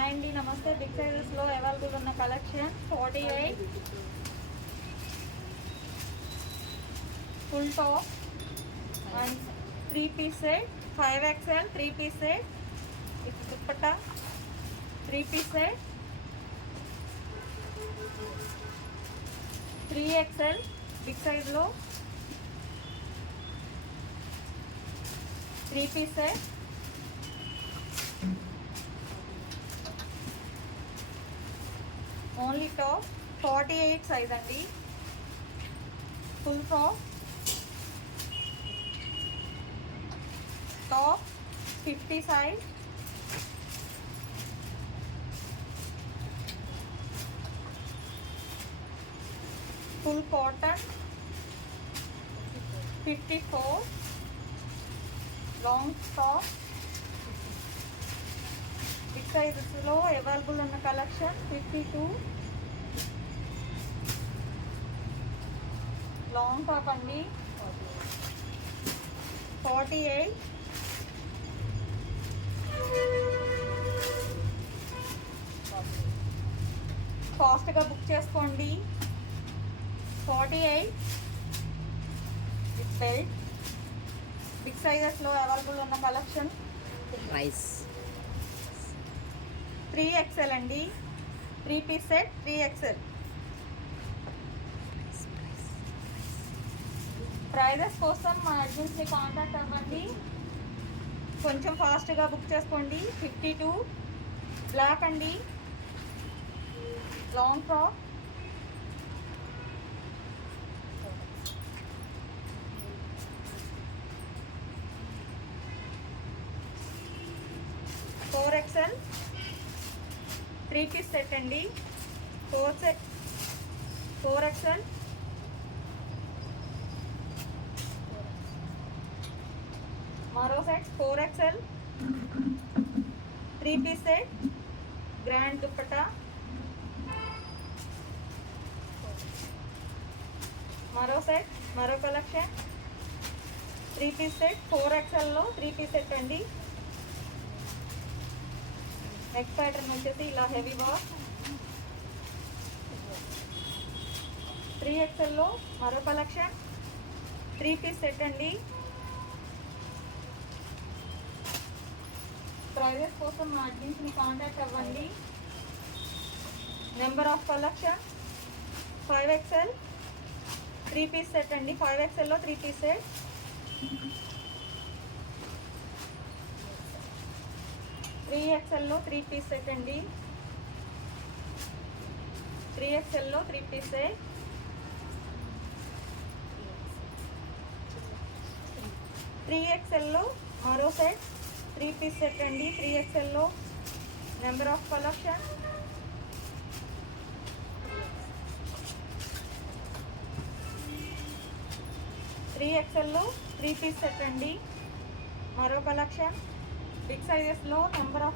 హాయ్ అండి, నమస్తే. బిగ్ సైజెస్లో అవైలబుల్ ఉన్న collection 48 full top and 3-piece set, 5XL 3-piece set, ఇది dupatta 3-piece set, 3XL big సైజ్లో 3-piece set, only top 48 size అండి. Full frock top 50 size, full cotton 54, long top big సైజెస్లో available ఉన్న collection 52 long top అండి. 48 ఫాస్ట్గా book చేసుకోండి. 48 with belt big సైజెస్లో available ఉన్న కలెక్షన్ ప్రైస్ 3XL అండి. 3-piece set 3XL. ప్రైజెస్ కోసం మా అడ్మిన్స్ని కాంటాక్ట్ అవ్వండి. కొంచెం ఫాస్ట్గా బుక్ చేసుకోండి. 52 బ్లాక్ అండి, long frock, four XL 3-piece set అండి. 4XL మరో set 4XL 3-piece set, grand dupatta, మరో సెట్, మరో కలెక్షన్ 3-piece సెట్ 4XLలో 3-piece సెట్ అండి. నెక్స్ట్ ప్యాటర్న్ వచ్చేసి ఇలా హెవీ బాక్స్ 3XLలో మరో కలెక్షన్ 3-piece సెట్ అండి. ప్రైజెస్ కోసం మా అడ్మిన్స్ని కాంటాక్ట్ అవ్వండి. Number of collection 5XL 3-piece set అండి. 5XLలో 3-piece సెట్, 3XLలో 3-piece సెట్ అండి. 3XLలో 3-piece సెట్, 3XLలో మరో సెట్ 3-piece సెట్ అండి. 3XLలో నెంబర్ ఆఫ్ కలెక్షన్ 3XLలో 3-piece సెట్ అండి. మరో కలెక్షన్ బిగ్ సైజెస్లో నెంబర్ ఆఫ్